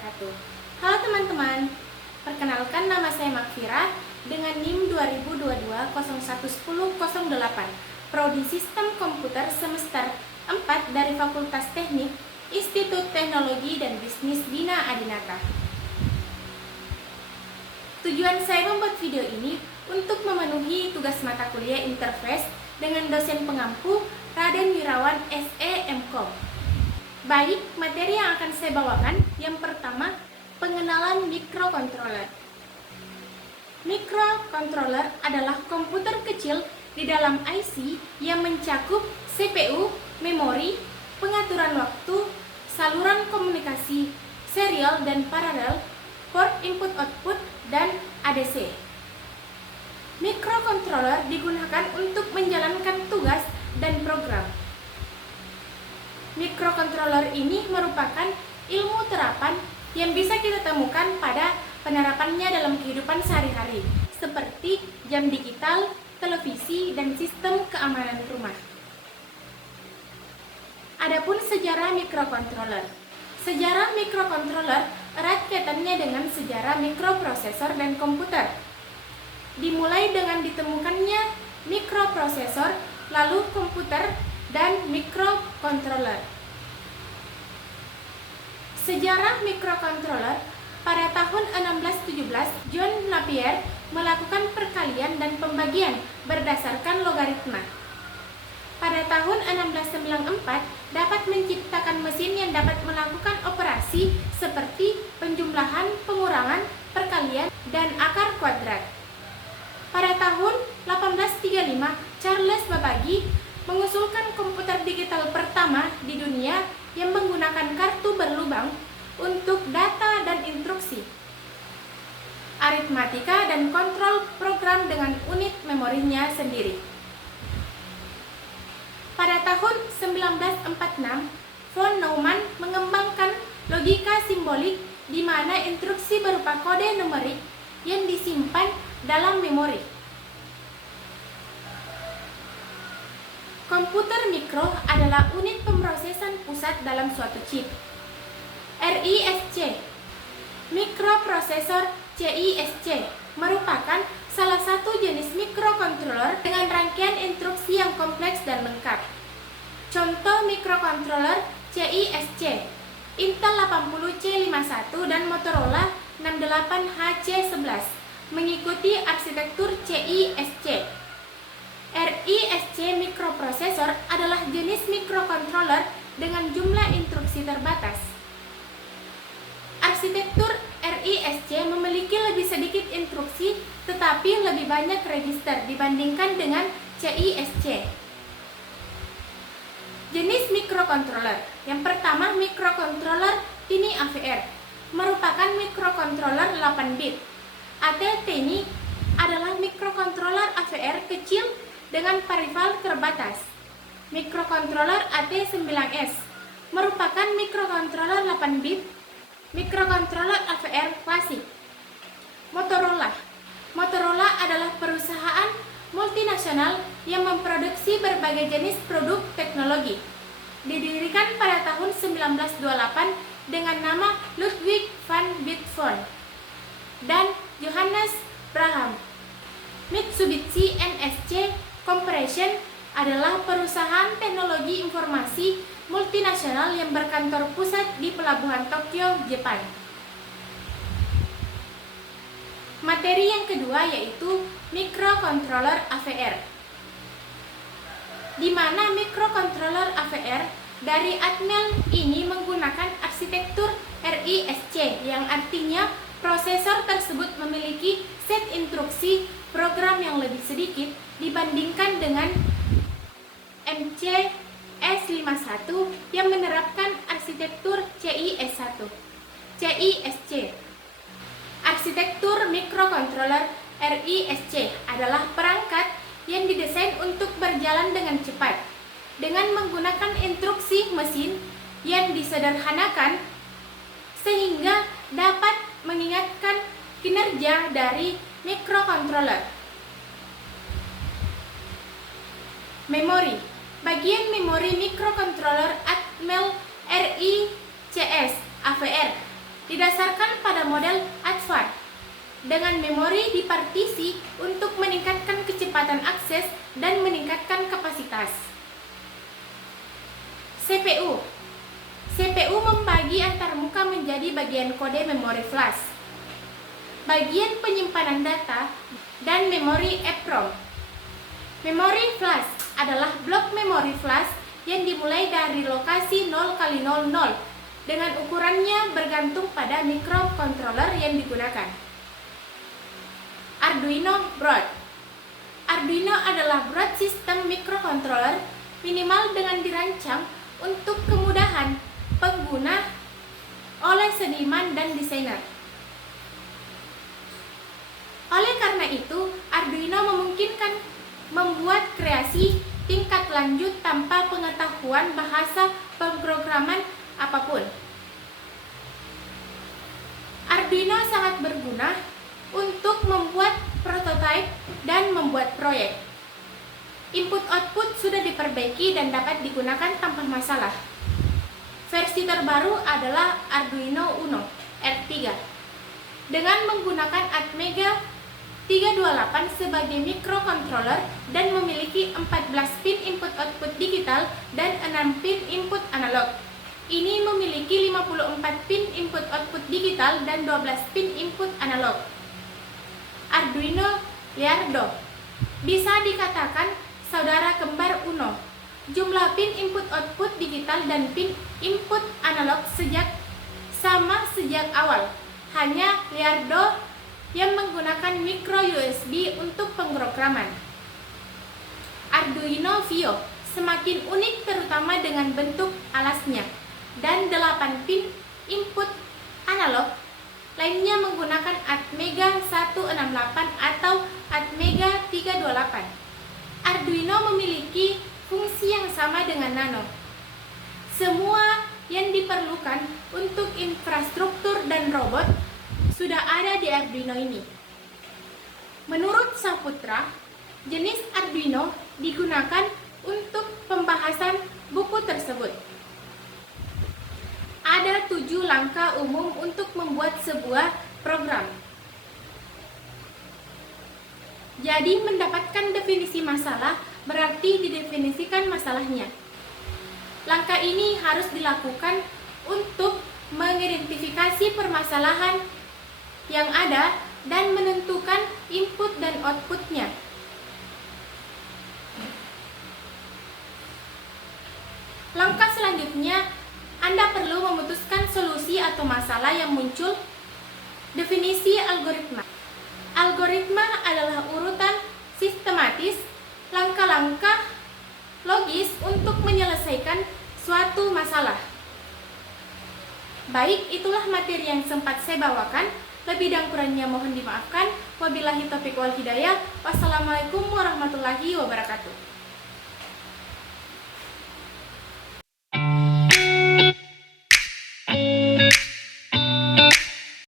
wabarakatuh. Halo teman-teman, perkenalkan nama saya Makfira dengan NIM 2022-011008, Prodi Sistem Komputer semester 4 dari Fakultas Teknik, Institut Teknologi dan Bisnis Bina Adinata. Tujuan saya membuat video ini untuk memenuhi tugas mata kuliah interface dengan dosen pengampu Raden Wirawan SE MKom. Baik, materi yang akan saya bawakan yang pertama, pengenalan microcontroller. Microcontroller adalah komputer kecil di dalam IC yang mencakup CPU, memori, pengaturan waktu, saluran komunikasi, serial dan paralel, port input-output, dan ADC. Microcontroller digunakan untuk menjalankan tugas dan program. Microcontroller ini merupakan ilmu terapan yang bisa kita temukan pada penerapannya dalam kehidupan sehari-hari, seperti jam digital, televisi, dan sistem keamanan rumah. Adapun sejarah microcontroller. Sejarah microcontroller erat kaitannya dengan sejarah mikroprosesor dan komputer. Dimulai dengan ditemukannya mikroprosesor, lalu komputer, dan microcontroller. Sejarah microcontroller, pada tahun 1617, John Napier melakukan perkalian dan pembagian berdasarkan logaritma. Pada tahun 1694, dapat menciptakan mesin yang dapat melakukan operasi seperti penjumlahan, pengurangan, perkalian, dan akar kuadrat. Pada tahun 1835, Charles Babbage mengusulkan komputer digital pertama di dunia yang menggunakan kartu berlubang untuk data dan instruksi, aritmatika, dan kontrol program dengan unit memorinya sendiri. Pada tahun 1946, von Neumann mengembangkan logika simbolik di mana instruksi berupa kode numerik yang disimpan dalam memori. Komputer mikro adalah unit pemrosesan pusat dalam suatu chip. RISC, mikroprosesor CISC, merupakan salah satu jenis mikrocontroller dengan rangkaian instruksi yang kompleks dan lengkap. Contoh mikrocontroller CISC, Intel 80C51 dan Motorola 68HC11, mengikuti arsitektur CISC. RISC mikroprosesor adalah jenis mikrocontroller dengan jumlah instruksi terbatas. Arsitektur RISC memiliki lebih sedikit instruksi tetapi lebih banyak register dibandingkan dengan CISC. Jenis mikrocontroller. Yang pertama, mikrocontroller Tiny AVR merupakan mikrocontroller 8 bit. AT-Tiny adalah mikrocontroller AVR kecil dengan peripheral terbatas. Mikrocontroller AT9S merupakan mikrocontroller 8 bit, mikrocontroller AVR klasik. Motorola adalah perusahaan multinasional yang memproduksi berbagai jenis produk teknologi. Didirikan pada tahun 1928 dengan nama Ludwig van Beethoven dan Johannes Braham. Mitsubishi NSC Corporation adalah perusahaan teknologi informasi multinasional yang berkantor pusat di pelabuhan Tokyo, Jepang. Materi yang kedua yaitu microcontroller AVR, di mana microcontroller AVR dari Atmel ini menggunakan arsitektur RISC, yang artinya prosesor tersebut memiliki set instruksi program yang lebih sedikit dibandingkan dengan MCS51 yang menerapkan arsitektur CISC. Arsitektur microcontroller RISC adalah perangkat yang didesain untuk berjalan dengan cepat dengan menggunakan instruksi mesin yang disederhanakan sehingga dapat mengingatkan kinerja dari microcontroller. Memori. Bagian memori microcontroller Atmel RICS AVR didasarkan pada model Advanced dengan memori dipartisi untuk meningkatkan kecepatan akses dan meningkatkan kapasitas. CPU membagi antarmuka menjadi bagian kode memori flash, bagian penyimpanan data, dan memori EPROM. Memori flash adalah blok memori flash yang dimulai dari lokasi 0x00 dengan ukurannya bergantung pada microcontroller yang digunakan. Arduino Board. Arduino adalah board sistem microcontroller minimal dengan dirancang untuk kemudahan pengguna oleh seniman dan desainer. Oleh karena itu, Arduino memungkinkan membuat kreasi tingkat lanjut tanpa pengetahuan bahasa pemrograman apapun. Arduino sangat berguna untuk membuat prototipe dan membuat proyek. Input-output sudah diperbaiki dan dapat digunakan tanpa masalah. Versi terbaru adalah Arduino Uno R3 dengan menggunakan Atmega 328 sebagai microcontroller dan memiliki 14 pin input-output digital dan 6 pin input analog. Ini memiliki 54 pin input-output digital dan 12 pin input analog. Arduino Leonardo bisa dikatakan saudara kembar Uno. Jumlah pin input-output digital dan pin input analog sama sejak awal. Hanya Leonardo yang menggunakan micro USB untuk pemrograman. Arduino Vio semakin unik terutama dengan bentuk alasnya dan 8 pin input analog lainnya menggunakan Atmega 168 atau Atmega 328. Arduino memiliki fungsi yang sama dengan Nano. Semua yang diperlukan untuk infrastruktur dan robot sudah ada di Arduino ini. Menurut Saputra, jenis Arduino digunakan untuk pembahasan buku tersebut. Ada 7 langkah umum untuk membuat sebuah program. Jadi mendapatkan definisi masalah berarti didefinisikan masalahnya. Langkah ini harus dilakukan untuk mengidentifikasi permasalahan yang ada dan menentukan input dan outputnya. Langkah selanjutnya, Anda perlu memutuskan solusi atau masalah yang muncul. Definisi algoritma. Algoritma adalah urutan sistematis langkah-langkah logis untuk menyelesaikan suatu masalah. Baik, itulah materi yang sempat saya bawakan. Lebih dan kurangnya mohon dimaafkan. Wabillahi taufiq wal hidayah. Wassalamualaikum warahmatullahi wabarakatuh.